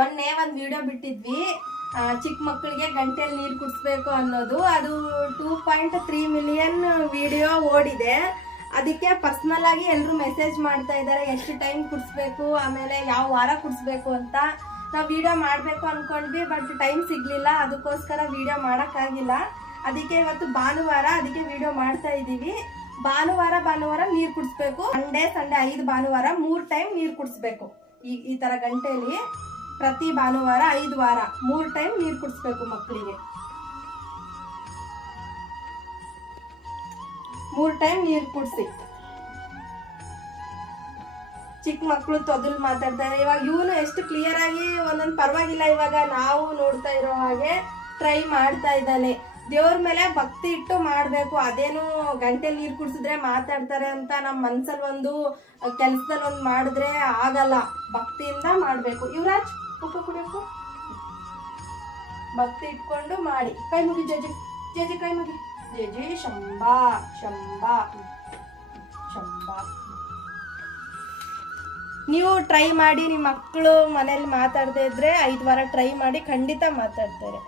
ಮೊನ್ನೆ ಒಂದು ವಿಡಿಯೋ ಬಿಟ್ಟಿದ್ವಿ, ಚಿಕ್ಕ ಮಕ್ಕಳಿಗೆ ಗಂಟೆಯಲ್ಲಿ ನೀರು ಕುಡಿಸ್ಬೇಕು ಅನ್ನೋದು. ಅದು 2.3 ಮಿಲಿಯನ್ ವಿಡಿಯೋ ಓಡಿದೆ. ಅದಕ್ಕೆ ಪರ್ಸ್ನಲ್ ಆಗಿ ಎಲ್ಲರೂ ಮೆಸೇಜ್ ಮಾಡ್ತಾ ಇದ್ದಾರೆ ಎಷ್ಟು ಟೈಮ್ ಕುಡಿಸ್ಬೇಕು, ಆಮೇಲೆ ಯಾವ ವಾರ ಕುಡಿಸ್ಬೇಕು ಅಂತ. ನಾವು ವಿಡಿಯೋ ಮಾಡಬೇಕು ಅನ್ಕೊಂಡ್ವಿ, ಬಟ್ ಟೈಮ್ ಸಿಗ್ಲಿಲ್ಲ, ಅದಕ್ಕೋಸ್ಕರ ವಿಡಿಯೋ ಮಾಡೋಕ್ಕಾಗಿಲ್ಲ. ಅದಕ್ಕೆ ಇವತ್ತು ಭಾನುವಾರ, ಅದಕ್ಕೆ ವಿಡಿಯೋ ಮಾಡ್ತಾ ಇದ್ದೀವಿ. ಭಾನುವಾರ ನೀರು ಕುಡಿಸ್ಬೇಕು. ಸಂಡೇ 5 ಭಾನುವಾರ 3 ಟೈಮ್ ನೀರು ಕುಡಿಸ್ಬೇಕು. ಈ ತರ ಗಂಟೆಯಲ್ಲಿ ಪ್ರತಿ ಭಾನುವಾರ 5 ವಾರ 3 ಟೈಮ್ ನೀರು ಕುಡಿಸ್ಬೇಕು ಮಕ್ಕಳಿಗೆ. 3 ಟೈಮ್ ನೀರು ಕುಡಿಸಿ. ಚಿಕ್ಕ ಮಕ್ಕಳು ತೊದಲು ಮಾತಾಡ್ತಾರೆ. ಇವಾಗ ಇವನು ಎಷ್ಟು ಕ್ಲಿಯರ್ ಆಗಿ ಒಂದೊಂದು ಪರವಾಗಿಲ್ಲ, ಇವಾಗ ನಾವು ನೋಡ್ತಾ ಇರೋ ಹಾಗೆ ಟ್ರೈ ಮಾಡ್ತಾ ಇದ್ದಾನೆ. ದೇವ್ರ ಮೇಲೆ ಭಕ್ತಿ ಇಟ್ಟು ಮಾಡಬೇಕು. ಅದೇನು ಗಂಟೆಲಿ ನೀರು ಕುಡಿಸಿದ್ರೆ ಮಾತಾಡ್ತಾರೆ ಅಂತ ನಮ್ಮ ಮನ್ಸಲ್ಲಿ ಒಂದು, ಕೆಲಸದಲ್ಲಿ ಒಂದು ಮಾಡಿದ್ರೆ ಆಗಲ್ಲ. ಭಕ್ತಿಯಿಂದ ಮಾಡಬೇಕು. ಯುವರಾಜ್ ಉಪ್ಪು ಕುಡಿಯಬೇಕು, ಭಕ್ತಿ ಇಟ್ಕೊಂಡು ಮಾಡಿ. ಕೈ ಮುಗಿ ಜೇಜಿ, ಜೇಜಿ ಕೈ ಮುಗಿ. ಜೇಜಿ ಶಂಬಾ ಶಂಬಾ ಶಂಬಾ. ನೀವು ಟ್ರೈ ಮಾಡಿ. ನಿಮ್ಮ ಮಕ್ಕಳು ಮನೇಲಿ ಮಾತಾಡದೇ ಇದ್ರೆ 5 ವಾರ ಟ್ರೈ ಮಾಡಿ, ಖಂಡಿತ ಮಾತಾಡ್ತಾರೆ.